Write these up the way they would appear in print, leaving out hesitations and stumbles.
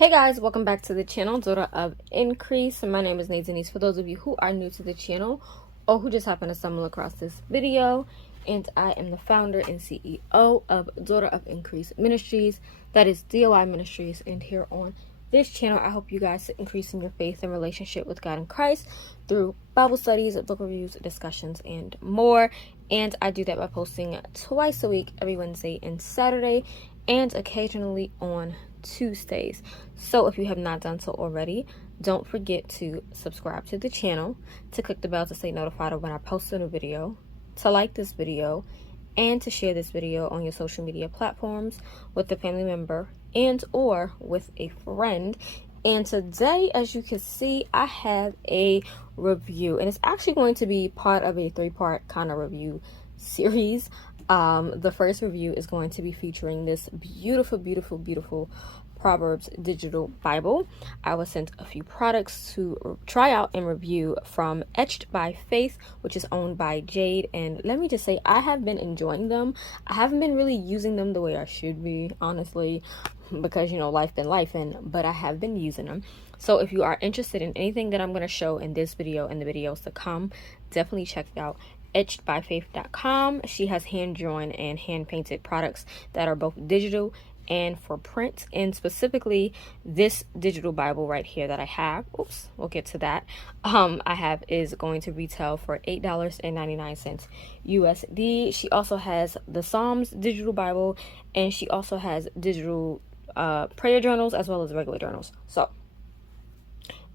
Hey guys, welcome back to the channel, Daughter of Increase. My name is Denise. For those of you who are new to the channel or who just happen to stumble across this video, and I am the founder and CEO of Daughter of Increase Ministries, that is DOI Ministries. And here on this channel, I help you guys to increase in your faith and relationship with God and Christ through Bible studies, book reviews, discussions, and more. And I do that by posting twice a week, every Wednesday and Saturday, and occasionally on Tuesdays. So if you have not done so already, don't forget to subscribe to the channel, to click the bell to stay notified of when I post a new video, to like this video, and to share this video on your social media platforms with a family member and or with a friend. And today, as you can see, I have a review, and it's actually going to be part of a three-part kind of review series. The first review is going to be featuring this beautiful Proverbs Digital Bible. I was sent a few products to try out and review from Etched by Faith, which is owned by Jade. And let me just say, I have been enjoying them. I haven't been really using them the way I should be, honestly, because, you know, life been lifing, but I have been using them. So if you are interested in anything that I'm going to show in this video and the videos to come, definitely check it out. Etchedbyfaith.com. She has hand-drawn and hand-painted products that are both digital and for print, and specifically this digital Bible right here that I have, oops, we'll get to that, I have is going to retail for $8.99 USD. She also has the Psalms digital Bible, and she also has digital prayer journals as well as regular journals.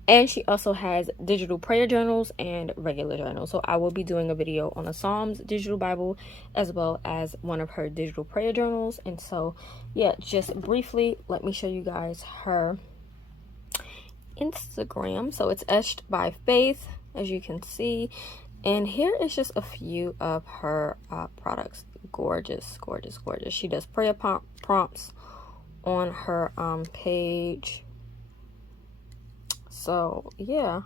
And she also has digital prayer journals and regular journals. So I will be doing a video on the Psalms digital Bible as well as one of her digital prayer journals. And so, yeah, just briefly, let me show you guys her Instagram. So it's Etched by Faith, as you can see. And here is just a few of her products. Gorgeous. She does prayer prompts on her page. So yeah,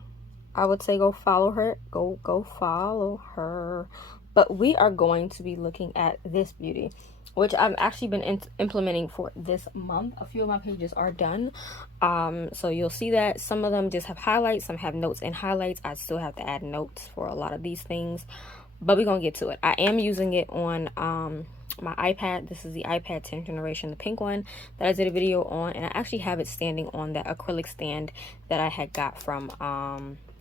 I would say go follow her. Go follow her. But we are going to be looking at this beauty, which I've actually been implementing for this month. A few of my pages are done. So you'll see that some of them just have highlights, some have notes and highlights. I still have to add notes for a lot of these things, but we're gonna get to it. I am using it on my iPad. This is the iPad 10th generation, the pink one that I did a video on, and I actually have it standing on that acrylic stand that I had got from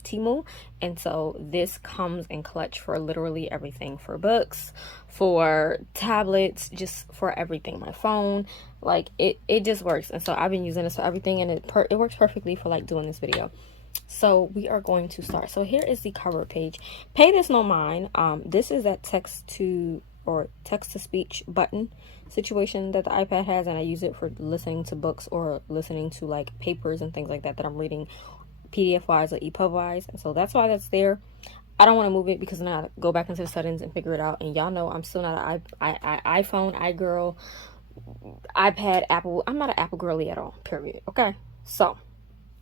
Temu. And so this comes in clutch for literally everything, for books, for tablets, just for everything. My phone, like it just works. And so I've been using this for everything, and it works perfectly for like doing this video. So we are going to start. So here is the cover page. Pay this no mind. This is that text to speech button situation that the iPad has, and I use it for listening to books or listening to like papers and things like that I'm reading PDF wise or EPUB wise. And so that's why that's there. I don't want to move it because then I go back into the settings and figure it out, and y'all know I'm still not an iPhone, iGirl, iPad, Apple. I'm not an Apple girly at all, period. Okay, so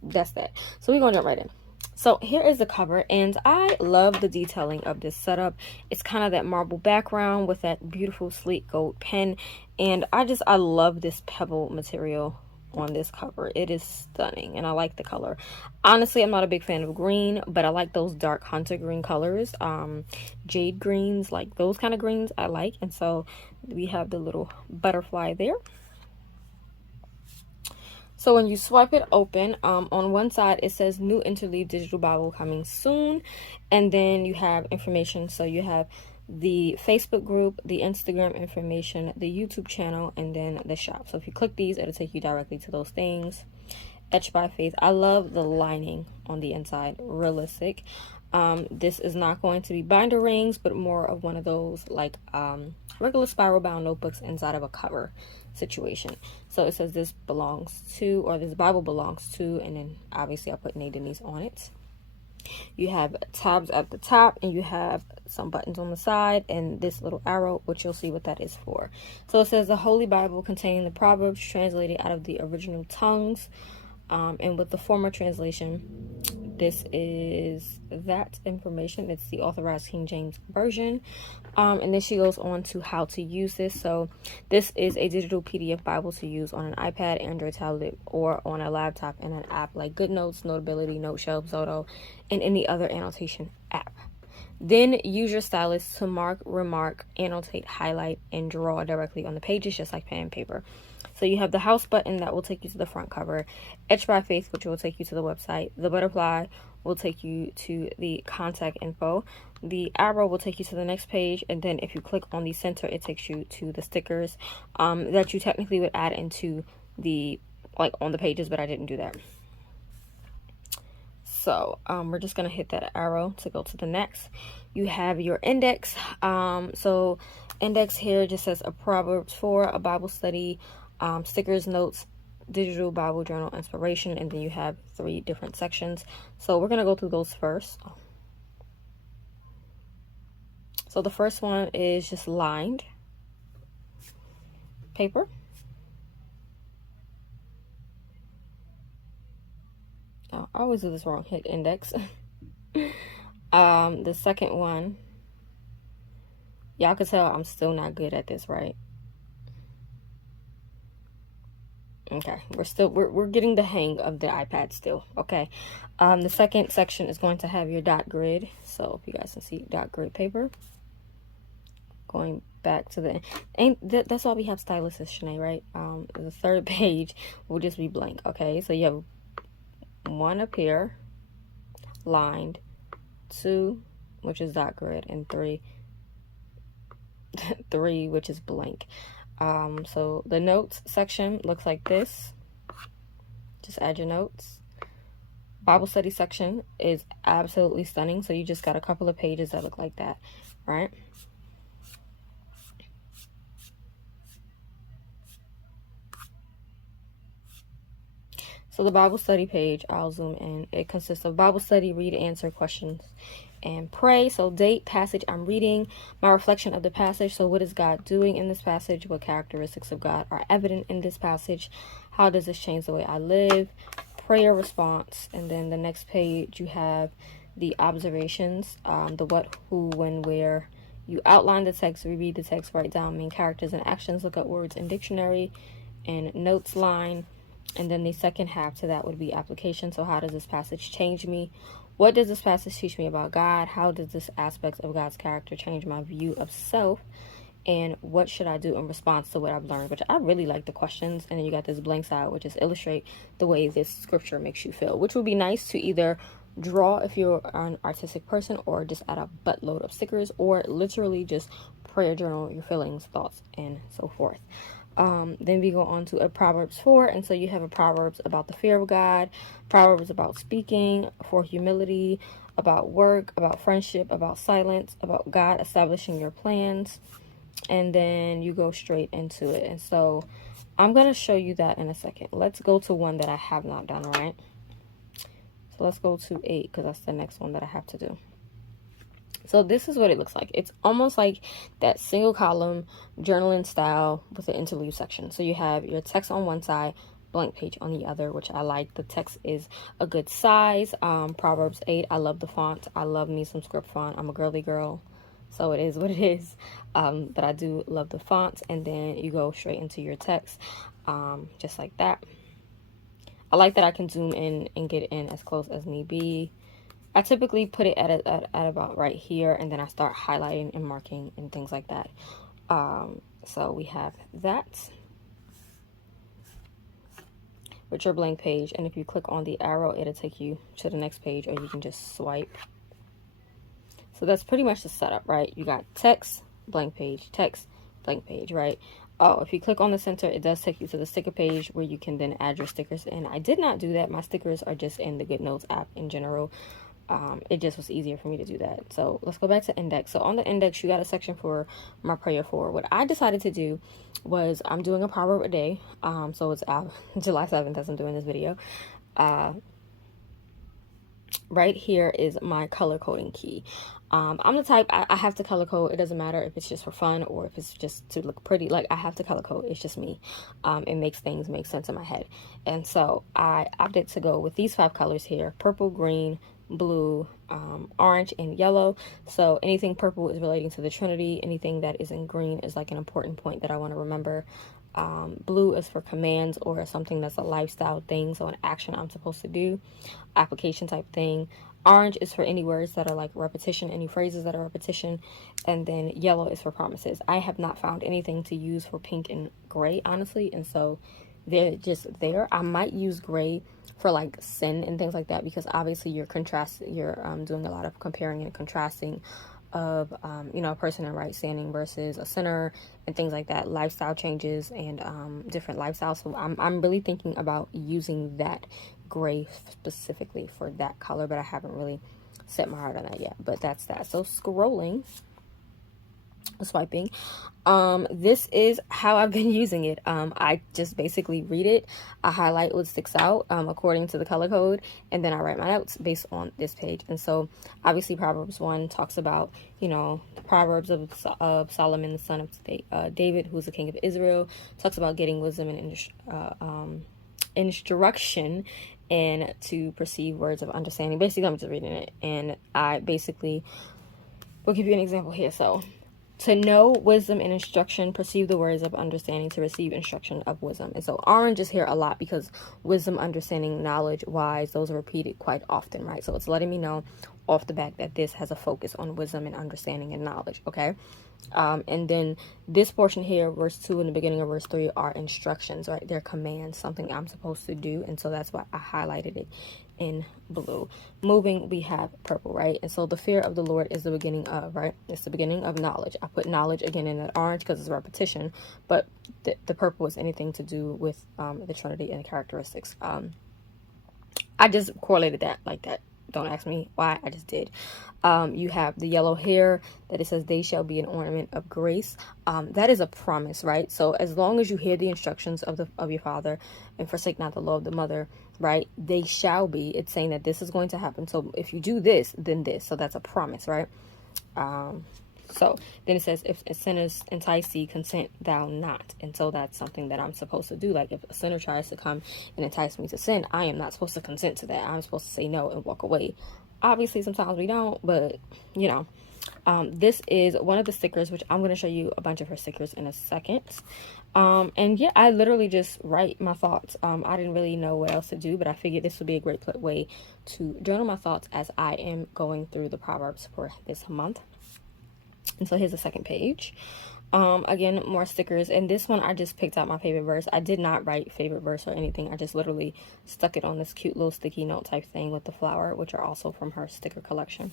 that's that. So we're gonna jump right in. So here is the cover, and I love the detailing of this setup. It's kind of that marble background with that beautiful sleek gold pen, and I love this pebble material on this cover. It is stunning, and I like the color. Honestly, I'm not a big fan of green, but I like those dark hunter green colors, jade greens, like those kind of greens I like. And so we have the little butterfly there. So when you swipe it open, on one side it says new interleave digital Bible coming soon, and then you have information. So you have the Facebook group, the Instagram information, the YouTube channel, and then the shop. So if you click these, it'll take you directly to those things. Etched by Faith. I love the lining on the inside, realistic. This is not going to be binder rings, but more of one of those like regular spiral bound notebooks inside of a cover situation. So it says this belongs to, or this Bible belongs to, and then obviously I put Nate Denise on it. You have tabs at the top, and you have some buttons on the side, and this little arrow, which you'll see what that is for. So it says the Holy Bible containing the Proverbs translated out of the original tongues, and with the former translation this is that information. It's the Authorized King James Version. And then she goes on to how to use this. So this is a digital PDF Bible to use on an iPad, Android tablet, or on a laptop in an app like GoodNotes, Notability, NoteShelf, Zoto, and any other annotation app. Then use your stylus to mark, remark, annotate, highlight, and draw directly on the pages, just like pen and paper. So you have the house button that will take you to the front cover, Etched by Faith, which will take you to the website. The butterfly will take you to the contact info. The arrow will take you to the next page, and then if you click on the center, it takes you to the stickers that you technically would add into the, like, on the pages, but I didn't do that. So we're just going to hit that arrow to go to the next. You have your index. So index here just says a Proverbs 4, a Bible study, stickers, notes, digital Bible journal, inspiration, and then you have 3 different sections. So we're going to go through those first. So the first one is just lined paper. Oh, I always do this wrong. Hit index. The second one, y'all can tell I'm still not good at this, right? Okay, we're getting the hang of the iPad still. Okay. The second section is going to have your dot grid. So if you guys can see dot grid paper. Going back to the that's why we have styluses, Shanae, right? The third page will just be blank. Okay, so you have 1 up here, lined, 2, which is dot grid, and 3 which is blank. So the notes section looks like this. Just add your notes. Bible study section is absolutely stunning. So you just got a couple of pages that look like that, right? So the Bible study page, I'll zoom in. It consists of Bible study, read, answer questions, and pray. So date, passage I'm reading, my reflection of the passage. So what is God doing in this passage? What characteristics of God are evident in this passage? How does this change the way I live? Prayer response. And then the next page you have the observations, the what, who, when, where. You outline the text, reread the text, write down main characters and actions, look at words in dictionary, and notes line. And then the second half to that would be application. So how does this passage change me? What does this passage teach me about God? How does this aspect of God's character change my view of self? And what should I do in response to what I've learned? Which I really like the questions. And then you got this blank side, which is illustrate the way this scripture makes you feel, which would be nice to either draw if you're an artistic person, or just add a buttload of stickers, or literally just prayer journal your feelings, thoughts, and so forth. Then we go on to a Proverbs 4, and so you have a Proverbs about the fear of God, Proverbs about speaking, for humility, about work, about friendship, about silence, about God establishing your plans, and then you go straight into it. And so I'm going to show you that in a second. Let's go to one that I have not done, right? So let's go to 8, because that's the next one that I have to do. So this is what it looks like. It's almost like that single column journaling style with the interlude section. So you have your text on one side, blank page on the other, which I like. The text is a good size. Proverbs 8, I love the font. I love me some script font. I'm a girly girl, so it is what it is. But I do love the font. And then you go straight into your text, just like that. I like that I can zoom in and get in as close as need be. I typically put it at about right here, and then I start highlighting and marking and things like that. So we have that with your blank page, and if you click on the arrow, it'll take you to the next page, or you can just swipe. So that's pretty much the setup, right? You got text, blank page, text, blank page, right? Oh, if you click on the center, it does take you to the sticker page where you can then add your stickers in. I did not do that. My stickers are just in the GoodNotes app in general. It just was easier for me to do that. So let's go back to index. So on the index, you got a section for my prayer for. What I decided to do was I'm doing a proverb a day. So it's July 7th as I'm doing this video. right here is my color coding key. I'm the type, I have to color code. It doesn't matter if it's just for fun or if it's just to look pretty. Like, I have to color code. It's just me. It makes things make sense in my head. And so I opted to go with these 5 colors here: purple, green, blue, orange, and yellow. So anything purple is relating to the Trinity. Anything that is in green is like an important point that I want to remember. Blue is for commands or something that's a lifestyle thing, so an action I'm supposed to do, application type thing. Orange is for any words that are like repetition, any phrases that are repetition. And then yellow is for promises. I have not found anything to use for pink and gray, honestly, and so they're just there. I might use gray for like sin and things like that, because obviously you're doing a lot of comparing and contrasting of a person in right standing versus a sinner and things like that, lifestyle changes and different lifestyles. So I'm really thinking about using that gray specifically for that color, but I haven't really set my heart on that yet. But that's that. So swiping, this is how I've been using it. I just basically read it, I highlight what sticks out according to the color code, and then I write my notes based on this page. And so obviously Proverbs 1 talks about, the Proverbs of Solomon, the son of David, who's the king of Israel. Talks about getting wisdom and instruction and to perceive words of understanding. Basically, I'm just reading it, and I basically will give you an example here. So, to know wisdom and instruction, perceive the words of understanding, to receive instruction of wisdom. And so orange is here a lot because wisdom, understanding, knowledge, wise, those are repeated quite often, right? So it's letting me know off the back that this has a focus on wisdom and understanding and knowledge, okay? And then this portion here, verse 2 and the beginning of verse 3, are instructions, right? They're commands, something I'm supposed to do. And so that's why I highlighted it in blue. Moving, we have purple, right? And so the fear of the Lord is the beginning of, right? It's the beginning of knowledge. I put knowledge again in that orange because it's repetition, but the purple is anything to do with the Trinity and the characteristics. I just correlated that like that. Don't ask me why, I just did. You have the yellow hair that it says they shall be an ornament of grace. That is a promise, right? So as long as you hear the instructions of your father and forsake not the law of the mother, right? They shall be. It's saying that this is going to happen. So if you do this, then this. So that's a promise, right? So then it says, if a sinner entice thee, consent thou not. And so that's something that I'm supposed to do. Like if a sinner tries to come and entice me to sin, I am not supposed to consent to that. I'm supposed to say no and walk away. Obviously, sometimes we don't, but this is one of the stickers, which I'm going to show you a bunch of her stickers in a second. And yeah, I literally just write my thoughts. I didn't really know what else to do, but I figured this would be a great way to journal my thoughts as I am going through the Proverbs for this month. And so here's the second page. Again, more stickers. And this one, I just picked out my favorite verse. I did not write favorite verse or anything. I just literally stuck it on this cute little sticky note type thing with the flower, which are also from her sticker collection.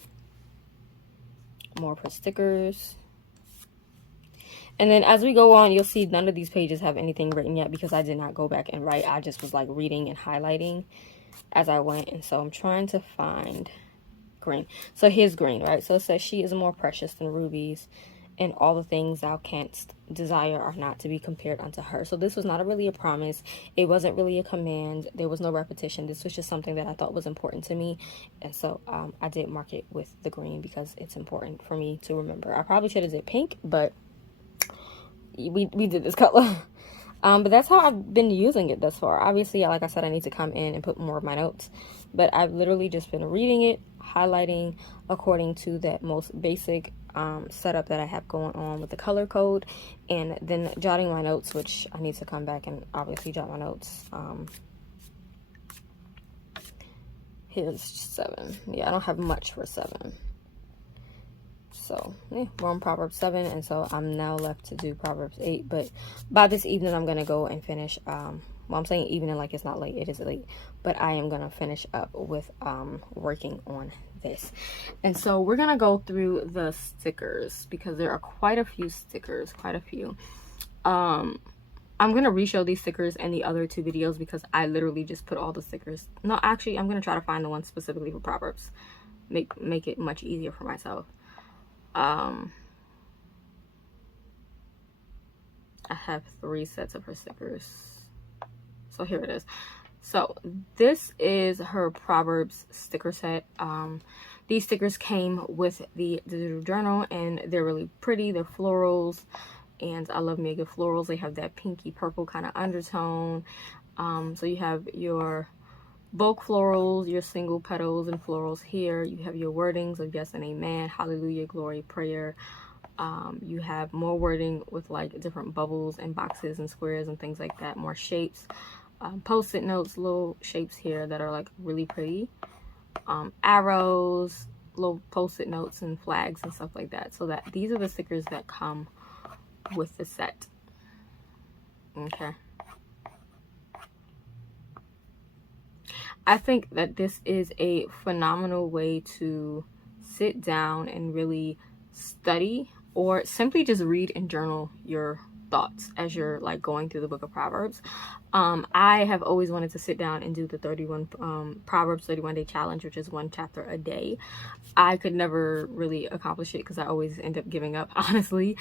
More of her stickers. And then as we go on, you'll see none of these pages have anything written yet because I did not go back and write. I just was like reading and highlighting as I went. And so I'm trying to find green. So here's green, right? So it says, she is more precious than rubies, and all the things thou canst desire are not to be compared unto her. So this was not really a promise. It wasn't really a command. There was no repetition. This was just something that I thought was important to me. And so I did mark it with the green because it's important for me to remember. I probably should have did pink, but we did this color. But that's how I've been using it thus far. Obviously, like I said, I need to come in and put more of my notes. But I've literally just been reading it, highlighting according to that most basic setup that I have going on with the color code, and then jotting my notes, which I need to come back and obviously jot my notes. Here's 7. Yeah, I don't have much for 7. So yeah, we're on Proverbs 7, and so I'm now left to do Proverbs 8. But by this evening, I'm gonna go and finish. Well, I'm saying evening like it's not late. It is late, but I am gonna finish up with working on this. And so we're gonna go through the stickers because there are quite a few stickers, quite a few. I'm gonna re-show these stickers in the other 2 videos because I literally just put all the stickers. No, actually, I'm gonna try to find the one specifically for Proverbs. Make it much easier for myself. I have 3 sets of her stickers. So here it is. So this is her Proverbs sticker set. These stickers came with the digital journal, and they're really pretty. They're florals, and I love me a good florals. They have that pinky purple kind of undertone. So you have your bulk florals, your single petals and florals here. You have your wordings of yes and amen, hallelujah, glory, prayer. You have more wording with like different bubbles and boxes and squares and things like that, more shapes. Post-it notes, little shapes here that are like really pretty. Arrows, little post-it notes and flags and stuff like that. So that these are the stickers that come with the set. Okay. I think that this is a phenomenal way to sit down and really study, or simply just read and journal your thoughts as you're like going through the book of Proverbs. I have always wanted to sit down and do the Proverbs 31 day challenge, which is one chapter a day. I could never really accomplish it because I always end up giving up, honestly.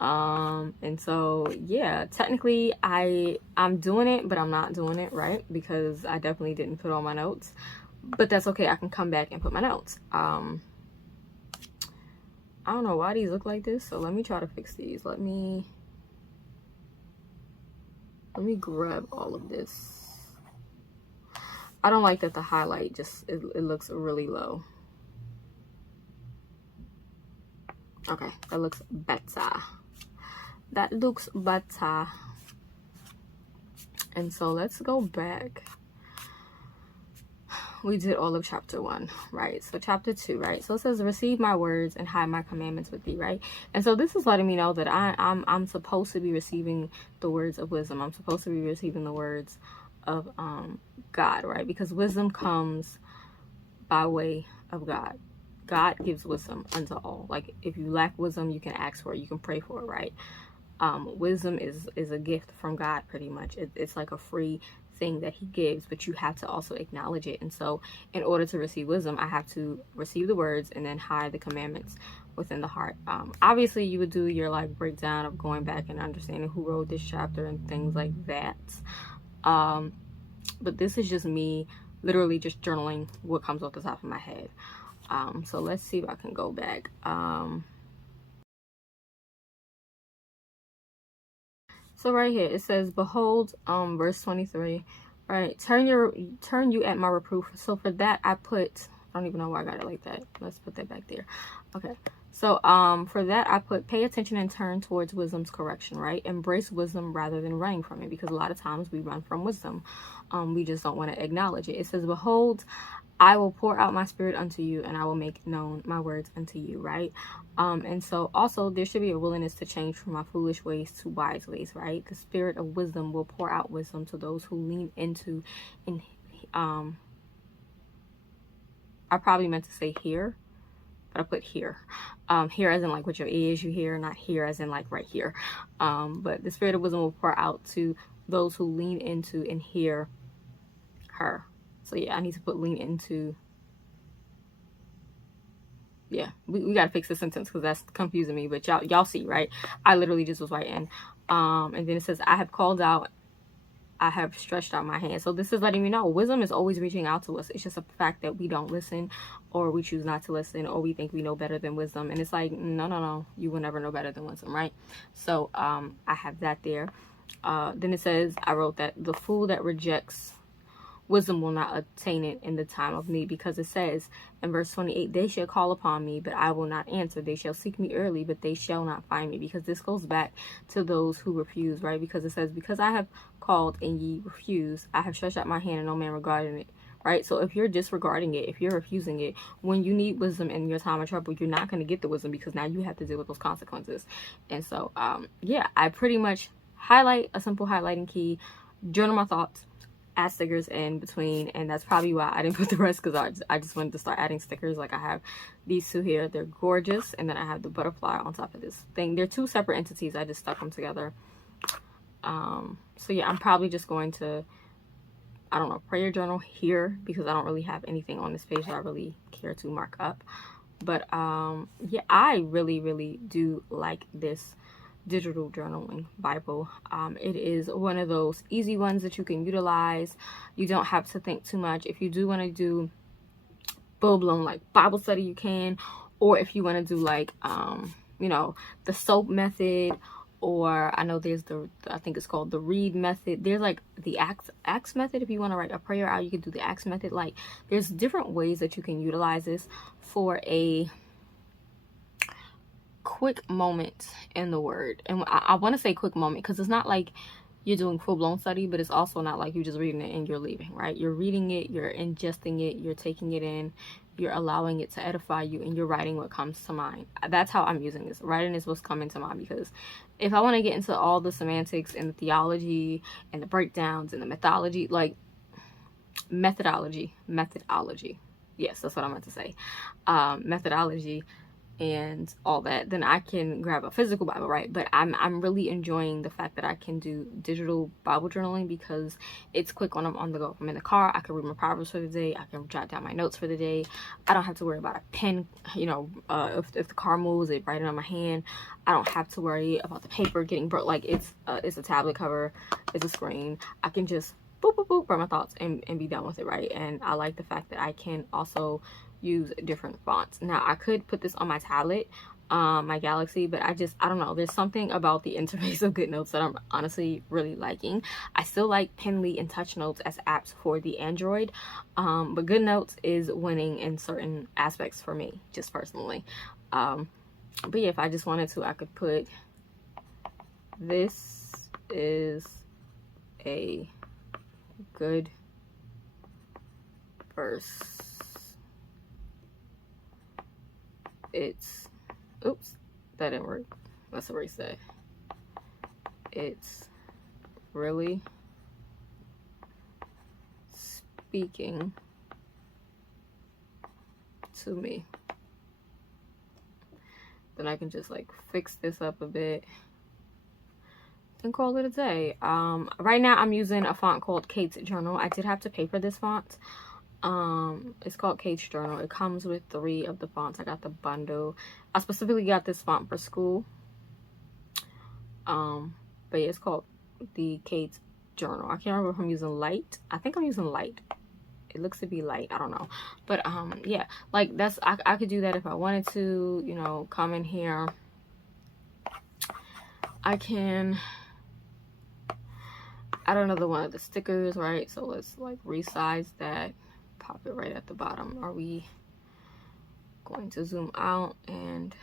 And so yeah, technically I'm doing it, but I'm not doing it, right? Because I definitely didn't put all my notes, but that's okay. I can come back and put my notes. I don't know why these look like this, so let me try to fix these. Let me grab all of this. I don't like that the highlight just it looks really low. Okay, that looks better. That looks better. And so let's go back. We did all of chapter 1, right? So chapter 2, right? So it says, receive my words and hide my commandments with thee, right? And so this is letting me know that I'm supposed to be receiving the words of wisdom. I'm supposed to be receiving the words of God, right? Because wisdom comes by way of God. God gives wisdom unto all. Like if you lack wisdom, you can ask for it, you can pray for it, right? Wisdom is a gift from God, pretty much. It's like a free thing that he gives, but you have to also acknowledge it. And so in order to receive wisdom, I have to receive the words and then hide the commandments within the heart. Obviously you would do your like breakdown of going back and understanding who wrote this chapter and things like that. But this is just me literally just journaling what comes off the top of my head. So let's see if I can go back. So right here, it says, behold, verse 23, right? Turn you at my reproof. So for that, I don't even know why I got it like that. Let's put that back there. Okay. So, for that, I put, pay attention and turn towards wisdom's correction, right? Embrace wisdom rather than running from it, because a lot of times we run from wisdom. We just don't want to acknowledge it. It says, behold, I will pour out my spirit unto you, and I will make known my words unto you, right? And so also there should be a willingness to change from my foolish ways to wise ways, right? The spirit of wisdom will pour out wisdom to those who lean into, and I probably meant to say here, but I put here. Here as in like with your ears you hear, not here as in like right here. But the spirit of wisdom will pour out to those who lean into and hear her. So yeah, I need to put lean into. Yeah, we got to fix the sentence because that's confusing me, but y'all see, right? I literally just was writing. And then it says, I have called out, I have stretched out my hand. So this is letting me know wisdom is always reaching out to us. It's just a fact that we don't listen, or we choose not to listen, or we think we know better than wisdom. And it's like, no, you will never know better than wisdom, right? So I have that there. Then it says, I wrote that the fool that rejects wisdom will not attain it in the time of need, because it says in verse 28, they shall call upon me, but I will not answer. They shall seek me early, but they shall not find me. Because this goes back to those who refuse, right? Because it says, because I have called and ye refuse, I have stretched out my hand and no man regarded it, right? So if you're disregarding it, if you're refusing it, when you need wisdom in your time of trouble, you're not going to get the wisdom, because now you have to deal with those consequences. And so yeah, I pretty much highlight a simple highlighting key, journal my thoughts, add stickers in between, and that's probably why I didn't put the rest, because I just wanted to start adding stickers. Like I have these two here, they're gorgeous, and then I have the butterfly on top of this thing. They're two separate entities, I just stuck them together. So yeah, I'm probably just going to, I don't know, prayer journal here, because I don't really have anything on this page that I really care to mark up. But yeah, I really do like this digital journaling Bible. It is one of those easy ones that you can utilize. You don't have to think too much. If you do want to do full-blown like Bible study, you can, or if you want to do like you know, the SOAP method, or I know there's I think it's called the read method. There's like the acts method. If you want to write a prayer out, you can do the acts method. Like, there's different ways that you can utilize this for a quick moment in the word. And I want to say quick moment because it's not like you're doing full-blown study, but it's also not like you're just reading it and you're leaving, right? You're reading it, you're ingesting it, you're taking it in, you're allowing it to edify you, and you're writing what comes to mind. That's how I'm using this. Writing is what's coming to mind, because if I want to get into all the semantics and the theology and the breakdowns and the methodology, like methodology, yes, that's what I meant to say, methodology and all that, then I can grab a physical Bible, right? But I'm really enjoying the fact that I can do digital Bible journaling because it's quick when I'm on the go. If I'm in the car, I can read my Proverbs for the day. I can jot down my notes for the day. I don't have to worry about a pen, you know, if the car moves, it write it on my hand. I don't have to worry about the paper getting broke. Like, it's a tablet cover, it's a screen. I can just boop, boop, boop, write my thoughts and be done with it, right? And I like the fact that I can also use different fonts. Now, I could put this on my tablet, my Galaxy, but I don't know, there's something about the interface of GoodNotes that I'm honestly really liking. I still like Penly and TouchNotes as apps for the Android, but GoodNotes is winning in certain aspects for me, just personally. But yeah, if I just wanted to, I could put, this is a good verse. It's, oops, that didn't work. Let's erase that. It's really speaking to me. Then I can just like fix this up a bit and call it a day. Right now I'm using a font called Kate's Journal. I did have to pay for this font. It's called Kate's Journal. It comes with 3 of the fonts. I got the bundle. I specifically got this font for school. But yeah, it's called the Kate's Journal. I can't remember if I'm using light. I think I'm using light. It looks to be light. I don't know. But yeah, like that's, I could do that if I wanted to, you know, come in here. I can add another one of the stickers, right? So let's like resize that. Pop it right at the bottom. Are we going to zoom out? And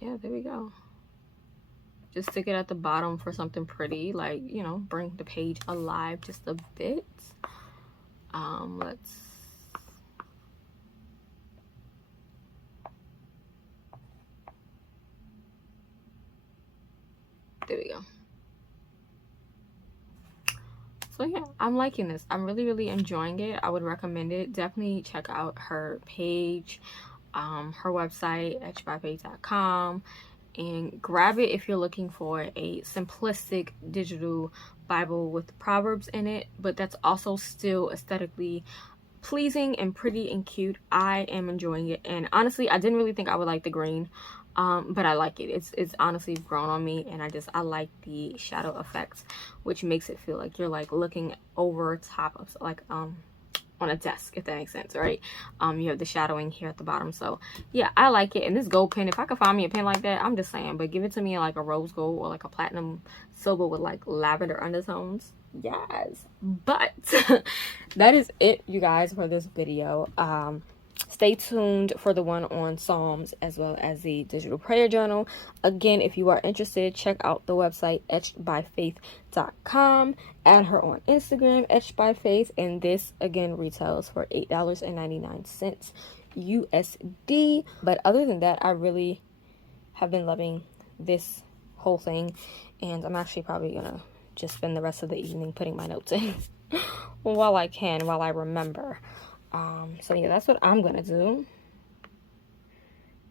yeah, there we go. Just stick it at the bottom for something pretty, like, you know, bring the page alive just a bit. Let's, there we go. So yeah, I'm liking this. I'm really enjoying it. I would recommend it. Definitely check out her page, her website, etchedbyfaith.com, and grab it if you're looking for a simplistic digital Bible with Proverbs in it, but that's also still aesthetically pleasing and pretty and cute. I am enjoying it, and honestly, I didn't really think I would like the green. But I like it. It's honestly grown on me, and I like the shadow effects, which makes it feel like you're like looking over top of like on a desk, if that makes sense, right? You have the shadowing here at the bottom. So yeah, I like it. And this gold pen, if I could find me a pen like that, I'm just saying, but give it to me in like a rose gold or like a platinum silver with like lavender undertones. Yes. But that is it, you guys, for this video. Stay tuned for the one on Psalms as well as the digital prayer journal. Again, if you are interested, check out the website etchedbyfaith.com. Add her on Instagram, etchedbyfaith, and this again retails for $8.99 USD. But other than that, I really have been loving this whole thing, and I'm actually probably gonna just spend the rest of the evening putting my notes in while I remember. So yeah, that's what I'm gonna do.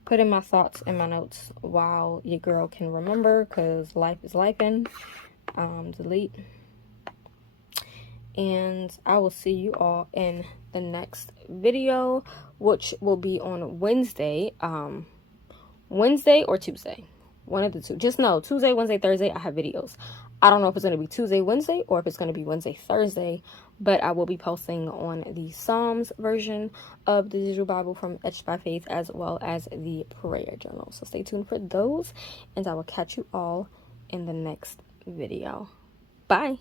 Put in my thoughts in my notes while your girl can remember, because life is lifing. Delete. And I will see you all in the next video, which will be on Wednesday. Wednesday or Tuesday. One of the two. Just know Tuesday, Wednesday, Thursday, I have videos. I don't know if it's going to be Tuesday, Wednesday, or if it's going to be Wednesday, Thursday, but I will be posting on the Psalms version of the Digital Bible from Etched by Faith, as well as the prayer journal. So stay tuned for those, and I will catch you all in the next video. Bye.